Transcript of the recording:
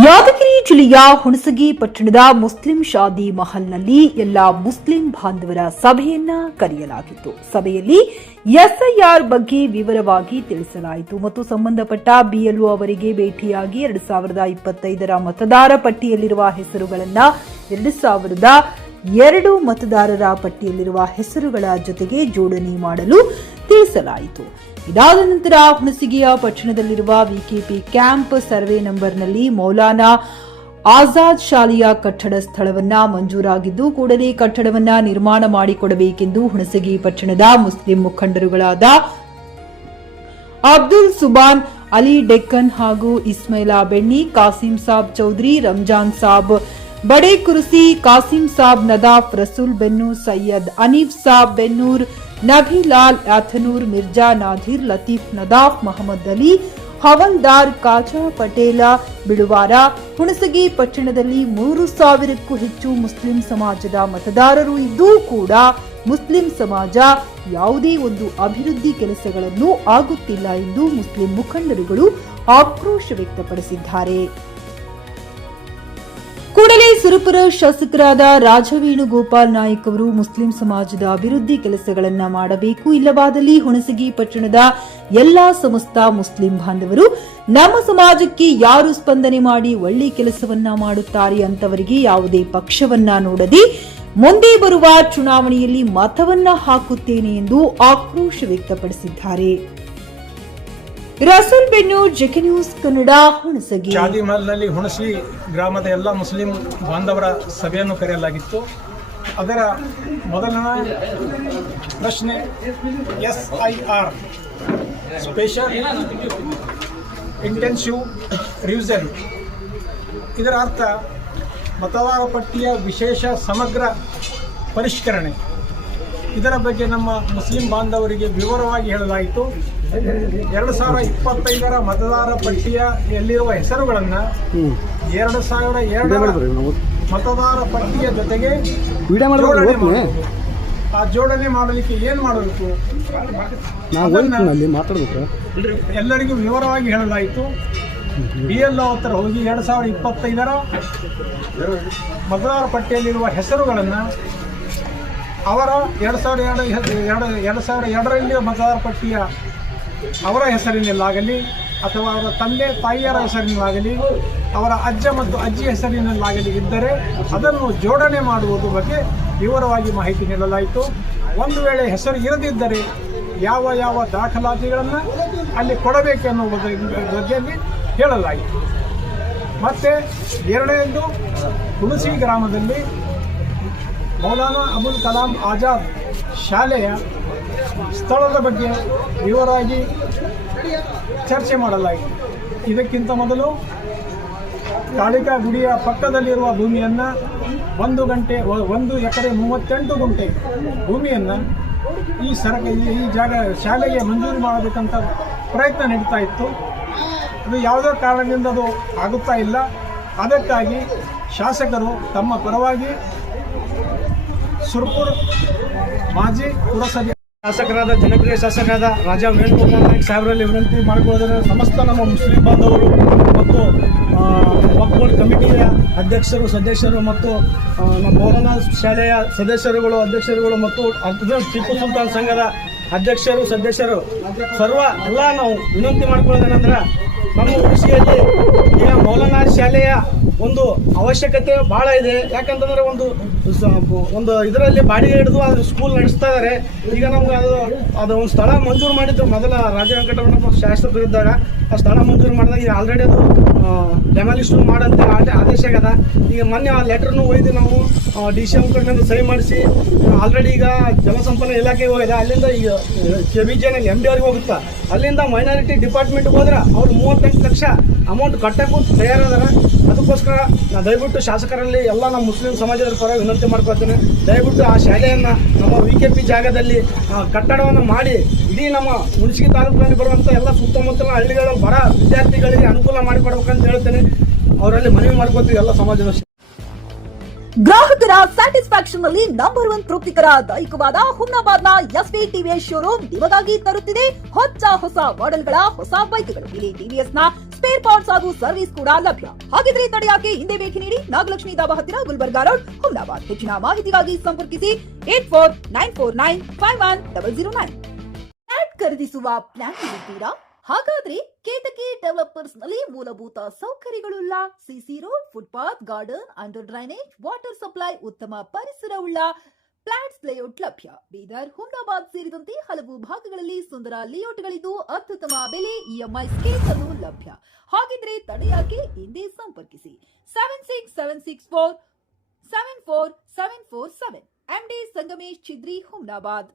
ಯಾದಗಿರಿ ಜಿಲ್ಲೆಯ ಹುಣಸಗಿ ಪಟ್ಟಣದ ಮುಸ್ಲಿಂ ಶಾದಿ ಮಹಲ್ನಲ್ಲಿ ಎಲ್ಲಾ ಮುಸ್ಲಿಂ ಬಾಂಧವರ ಸಭೆಯನ್ನ ಕರೆಯಲಾಗಿತ್ತು. ಸಭೆಯಲ್ಲಿ ಎಸ್ಐಆರ್ ಬಗ್ಗೆ ವಿವರವಾಗಿ ತಿಳಿಸಲಾಯಿತು ಮತ್ತು ಸಂಬಂಧಪಟ್ಟ ಬಿಎಲ್ಒ ಅವರಿಗೆ ಭೇಟಿಯಾಗಿ 2025ರ ಮತದಾರ ಪಟ್ಟಿಯಲ್ಲಿರುವ ಹೆಸರುಗಳನ್ನು 2002 ಮತದಾರರ ಪಟ್ಟಿಯಲ್ಲಿರುವ ಹೆಸರುಗಳ ಜೊತೆಗೆ ಜೋಡಣೆ ಮಾಡಲು ತಿಳಿಸಲಾಯಿತು. ಇದಾದ ನಂತರ ಹುಣಸಗಿಯ ಪಟ್ಟಣದಲ್ಲಿರುವ ವಿಕೆಪಿ ಕ್ಯಾಂಪ್ ಸರ್ವೆ ನಂಬರ್ನಲ್ಲಿ ಮೌಲಾನಾ ಆಜಾದ್ ಶಾಲೆಯ ಕಟ್ಟಡ ಸ್ಥಳವನ್ನ ಮಂಜೂರಾಗಿದ್ದು ಕೂಡಲೇ ಕಟ್ಟಡವನ್ನ ನಿರ್ಮಾಣ ಮಾಡಿಕೊಡಬೇಕೆಂದು ಹುಣಸಗಿ ಪಟ್ಟಣದ ಮುಸ್ಲಿಂ ಮುಖಂಡರುಗಳಾದ ಅಬ್ದುಲ್ ಸುಬಾನ್, ಅಲಿ ಡೆಕ್ಕನ್ ಹಾಗೂ ಇಸ್ಮೈಲಾ ಬೆಣ್ಣಿ, ಕಾಸಿಂ ಸಾಬ್ ಚೌಧರಿ, ರಂಜಾನ್ ಸಾಬ್ ಬಡೆ ಕುರ್ಸಿ, ಕಾಸಿಂ ಸಾಬ್ ನದಾಫ್, ರಸೂಲ್ ಬೆನ್ನೂರ್, ಸೈಯದ್ ಅನೀಫ್ ಸಾಬ್ ಬೆನ್ನೂರ್, ನಭಿಲಾಲ್ ಯಾಥನೂರ್, ಮಿರ್ಜಾ ನಾಧೀರ್, ಲತೀಫ್ ನದಾಫ್, ಮೊಹಮ್ಮದ್ ಅಲಿ, ಹವಲ್ದಾರ್, ಕಾಜಾ ಪಟೇಲ ಬಿಳುವಾರ. ಹುಣಸಗಿ ಪಟ್ಟಣದಲ್ಲಿ 3,000ಕ್ಕೂ ಹೆಚ್ಚು ಮುಸ್ಲಿಂ ಸಮಾಜದ ಮತದಾರರು ಇದ್ದೂ ಕೂಡ ಮುಸ್ಲಿಂ ಸಮಾಜ ಯಾವುದೇ ಒಂದು ಅಭಿವೃದ್ಧಿ ಕೆಲಸಗಳನ್ನು ಆಗುತ್ತಿಲ್ಲ ಎಂದು ಮುಸ್ಲಿಂ ಮುಖಂಡರುಗಳು ಆಕ್ರೋಶ ವ್ಯಕ್ತಪಡಿಸಿದ್ದಾರೆ. ಕೂಡಲೇ ಸುರಪುರ ಶಾಸಕರಾದ ರಾಜವೇಣುಗೋಪಾಲ್ ನಾಯಕ್ ಅವರು ಮುಸ್ಲಿಂ ಸಮಾಜದ ಅಭಿವೃದ್ಧಿ ಕೆಲಸಗಳನ್ನು ಮಾಡಬೇಕು, ಇಲ್ಲವಾದಲ್ಲಿ ಹುಣಸಗಿ ಪಟ್ಟಣದ ಎಲ್ಲಾ ಸಮಸ್ತ ಮುಸ್ಲಿಂ ಬಾಂಧವರು ನಮ್ಮ ಸಮಾಜಕ್ಕೆ ಯಾರು ಸ್ಪಂದನೆ ಮಾಡಿ ಒಳ್ಳೆ ಕೆಲಸವನ್ನ ಮಾಡುತ್ತಾರೆ ಅಂತವರಿಗೆ ಯಾವುದೇ ಪಕ್ಷವನ್ನ ನೋಡದೆ ಮುಂದೆ ಬರುವ ಚುನಾವಣೆಯಲ್ಲಿ ಮತವನ್ನ ಹಾಕುತ್ತೇನೆ ಎಂದು ಆಕ್ರೋಶ ವ್ಯಕ್ತಪಡಿಸಿದ್ದಾರೆ. ರಸೂಲ್ ಬೆನ್ನೂರ್, ಜೆಕೆ ನ್ಯೂಸ್ ಕನ್ನಡ, ಹುಣಸಗಿ. ಶಾದಿ ಮಹಲ್ನಲ್ಲಿ ಹುಣಸಗಿ ಗ್ರಾಮದ ಎಲ್ಲ ಮುಸ್ಲಿಂ ಬಾಂಧವರ ಸಭೆಯನ್ನು ಕರೆಯಲಾಗಿತ್ತು. ಅದರ ಮೊದಲನೇ ಪ್ರಶ್ನೆ SIR ಸ್ಪೆಷಲ್ ಇಂಟೆನ್ಸಿವ್ ರಿವಿಷನ್. ಇದರ ಅರ್ಥ ಮತದಾರ ಪಟ್ಟಿಯ ವಿಶೇಷ ಸಮಗ್ರ ಪರಿಷ್ಕರಣೆ. ಇದರ ಬಗ್ಗೆ ನಮ್ಮ ಮುಸ್ಲಿಂ ಬಾಂಧವರಿಗೆ ವಿವರವಾಗಿ ಹೇಳಲಾಯಿತು. 2025ರ ಮತದಾರ ಪಟ್ಟಿಯಲ್ಲಿರುವ ಹೆಸರುಗಳನ್ನು 2002 ಮತದಾರ ಪಟ್ಟಿಯ ಜೊತೆಗೆ ಜೋಡಣೆ ಮಾಡಬೇಕು. ಆ ಜೋಡಣೆ ಮಾಡಲಿಕ್ಕೆ ಏನು ಮಾಡಬೇಕು ಎಲ್ಲರಿಗೂ ವಿವರವಾಗಿ ಹೇಳಲಾಯಿತು. BLO ಹತ್ರ ಹೋಗಿ 2025ರ ಮತದಾರ ಪಟ್ಟಿಯಲ್ಲಿರುವ ಹೆಸರುಗಳನ್ನು ಅವರ 2002ರಲ್ಲಿ ಮತದಾರ ಪಟ್ಟಿಯ ಅವರ ಹೆಸರಿನಲ್ಲಾಗಲಿ ಅಥವಾ ಅವರ ತಂದೆ ತಾಯಿಯರ ಹೆಸರಿನಲ್ಲಾಗಲಿ ಅವರ ಅಜ್ಜ ಮತ್ತು ಅಜ್ಜಿ ಹೆಸರಿನಲ್ಲಾಗಲಿ ಇದ್ದರೆ ಅದನ್ನು ಜೋಡಣೆ ಮಾಡುವುದು ಬಗ್ಗೆ ವಿವರವಾಗಿ ಮಾಹಿತಿ ನೀಡಲಾಯಿತು. ಒಂದು ವೇಳೆ ಹೆಸರು ಇರದಿದ್ದರೆ ಯಾವ ಯಾವ ದಾಖಲಾತಿಗಳನ್ನು ಅಲ್ಲಿ ಕೊಡಬೇಕೆನ್ನುವುದರ ಬಗ್ಗೆಯಲ್ಲಿ ಹೇಳಲಾಯಿತು. ಮತ್ತು ಎರಡನೇದು ಹುಣಸಗಿ ಗ್ರಾಮದಲ್ಲಿ ಮೌಲಾನಾ ಅಬುಲ್ ಕಲಾಂ ಆಜಾದ್ ಶಾಲೆಯ ಸ್ಥಳದ ಬಗ್ಗೆ ವಿವರವಾಗಿ ಚರ್ಚೆ ಮಾಡಲಾಯಿತು. ಇದಕ್ಕಿಂತ ಮೊದಲು ಕಾಳಿಕಾ ಗುಡಿಯ ಪಕ್ಕದಲ್ಲಿರುವ ಭೂಮಿಯನ್ನು 1 ಎಕರೆ 38 ಗುಂಟೆ ಭೂಮಿಯನ್ನು ಈ ಶಾಲೆಗೆ ಮಂಜೂರು ಮಾಡಬೇಕಂತ ಪ್ರಯತ್ನ ನಡೀತಾ ಇತ್ತು. ಅದು ಯಾವುದೋ ಕಾರಣದಿಂದ ಅದು ಆಗುತ್ತಾ ಇಲ್ಲ. ಅದಕ್ಕಾಗಿ ಶಾಸಕರು ತಮ್ಮ ಪರವಾಗಿ ಸುರಪುರ ಮಾಜಿ ಪುರಸಭೆ ಶಾಸಕರಾದ ಜನಪ್ರಿಯ ಶಾಸಕರಾದ ರಾಜ ವೇಣುಗೋಪಾಲ್ ನಾಯಕ್ ಸಾಹೇಬರಲ್ಲಿ ವಿನಂತಿ ಮಾಡಿಕೊಳ್ಳೋದರ ಸಮಸ್ತ ನಮ್ಮ ಮುಸ್ಲಿಂ ಬಾಂಧವರು ಮತ್ತು ವಕ್ಫ್ ಕಮಿಟಿಯ ಸದಸ್ಯರು ಮತ್ತು ನಮ್ಮ ಮೌಲಾನಾ ಶಾಲೆಯ ಅಧ್ಯಕ್ಷರುಗಳು ಮತ್ತು ಟಿಪ್ಪು ಸುಲ್ತಾನ್ ಸಂಘದ ಸದಸ್ಯರು ಎಲ್ಲ ನಾವು ವಿನಂತಿ ಮಾಡಿಕೊಳ್ಳೋದೇನೆಂದ್ರೆ ನಮ್ಮ ಕೃಷಿಯಲ್ಲಿ ಈಗ ಮೌಲಾನಾ ಶಾಲೆಯ ಒಂದು ಅವಶ್ಯಕತೆ ಭಾಳ ಇದೆ. ಯಾಕಂತಂದ್ರೆ ಒಂದು ಇದರಲ್ಲಿ ಬಾಡಿಗೆ ಹಿಡಿದು ಅದು ಸ್ಕೂಲ್ ನಡೆಸ್ತಾ ಇದ್ದಾರೆ. ಈಗ ನಮ್ಗೆ ಅದು ಒಂದು ಸ್ಥಳ ಮಂಜೂರು ಮಾಡಿದ್ರು ಮೊದಲ ರಾಜ ವೆಂಕಟರಮಣಪ್ಪ ಶಾಸಕರಿದ್ದಾಗ. ಆ ಸ್ಥಳ ಮಂಜೂರು ಮಾಡಿದಾಗ ಈಗ ಆಲ್ರೆಡಿ ಅದು ಡೆಮಾಲಿಷ್ ಮಾಡಂತ ಆದೇಶ ಆಗ್ಯದ. ಈಗ ಮೊನ್ನೆ ಆ ಲೆಟರ್ನು ಒಯ್ದು ನಾವು DCM ಕಡೆಯಿಂದ ಸಹಿ ಮಾಡಿಸಿ ಆಲ್ರೆಡಿ ಈಗ ಜಲಸಂಪನ್ಮೂಲ ಇಲಾಖೆಗೆ ಹೋಗಿದೆ. ಅಲ್ಲಿಂದ ಈಗ KBJನಲ್ಲಿ MD ಅವ್ರಿಗೆ ಹೋಗುತ್ತಾ, ಅಲ್ಲಿಂದ ಮೈನಾರಿಟಿ ಡಿಪಾರ್ಟ್ಮೆಂಟ್ಗೆ ಹೋದ್ರೆ ಅವ್ರು 38 ಲಕ್ಷ ಅಮೌಂಟ್ ಕಟ್ಟಕ್ಕೂ ತಯಾರಾದಾರ. ಅದಕ್ಕೋಸ್ಕರ ನಾನು ದಯವಿಟ್ಟು ಶಾಸಕರಲ್ಲಿ ಎಲ್ಲ ನಮ್ಮ ಮುಸ್ಲಿಂ ಸಮಾಜದ ಪರ ವಿನಂತಿ ಮಾಡ್ಕೊಳ್ತೇನೆ. ದಯವಿಟ್ಟು ಆ ಶಾಲೆಯನ್ನು ನಮ್ಮ VKP ಜಾಗದಲ್ಲಿ ಕಟ್ಟಡವನ್ನು ಮಾಡಿ ಇಡೀ ನಮ್ಮ ಹುಣಸಗಿ ತಾಲೂಕಿನಲ್ಲಿ ಬರುವಂಥ ಎಲ್ಲ ಸುತ್ತಮುತ್ತಲ ಹಳ್ಳಿಗಳ ಬಡ ವಿದ್ಯಾರ್ಥಿಗಳಿಗೆ ಅನುಕೂಲ ಮಾಡಿಕೊಡ್ಬೇಕಂತ ಹೇಳ್ತೇನೆ. ಅವರಲ್ಲಿ ಮನವಿ ಮಾಡ್ಕೊತೀವಿ ಎಲ್ಲ ಸಮಾಜದ. ಗ್ರಾಹಕರ ಸ್ಯಾಟಿಸ್ಫ್ಯಾಕ್ಷನ್ ನಲ್ಲಿ ನಂಬರ್ 1 ತೃಪ್ತಿಕರ ದೈಹಿಕವಾದ ಹುಮ್ನಾಬಾದ್ನ SV TVS ಶೋರೂಮ್ ನಿಮಗಾಗಿ ತರುತ್ತಿದೆ ಹೊಸ ಮಾಡೆಲ್ಗಳ ಹೊಸ ಬೈಕ್ಗಳು. ಇಲ್ಲಿ TVS ನ ಸ್ಪೇರ್ ಪಾರ್ಟ್ಸ್ ಹಾಗೂ ಸರ್ವಿಸ್ ಕೂಡ ಲಭ್ಯ. ಹಾಗಿದ್ರೆ ತಡೆಯಾಕೆ ಹಿಂದೆ ಭೇಟಿ ನೀಡಿ ನಾಗಲಕ್ಷ್ಮಿ ದಾಬಾ ಹತ್ತಿರ ಗುಲ್ಬರ್ಗಾ ರೋಡ್, ಹುಮ್ನಾಬಾದ್. ಹೆಚ್ಚಿನ ಮಾಹಿತಿಗಾಗಿ ಸಂಪರ್ಕಿಸಿ 8494951009. ಫ್ಲಾಟ್ ಖರೀದಿಸುವ ಪ್ಲಾನ್ ಇದ್ದೀರಾ? ಹಾಗಾದ್ರೆ ಕೇತಕಿ ಡೆವಲಪರ್ಸ್ ನಲ್ಲಿ ಮೂಲಭೂತ ಸೌಕರ್ಯಗಳುಳ್ಳ CC road, footpath, garden, under drainage, water supply, ಉತ್ತಮ ಪರಿಸರವುಳ್ಳ ಫ್ಲಾಟ್ಸ್ ಲೇಔಟ್ ಲಭ್ಯ. ಬೀದರ್, ಹುಮ್ನಾಬಾದ್ ಸೇರಿದಂತೆ ಹಲವು ಭಾಗಗಳಲ್ಲಿ ಸುಂದರ ಲೇಔಟ್ಗಳಿದ್ದು ಅತ್ಯುತ್ತಮ ಬೆಲೆ, ಇಎಂಐ ಸ್ಕೀಮ್ ಅನ್ನು ಲಭ್ಯ. ಹಾಗಿದ್ರೆ ತಡೆಯಾಕೆ ಹಿಂದೆ ಸಂಪರ್ಕಿಸಿ 76764 74747. MD ಸಂಗಮೇಶ್ ಚಿದ್ರಿ, ಹುಮ್ನಾಬಾದ್.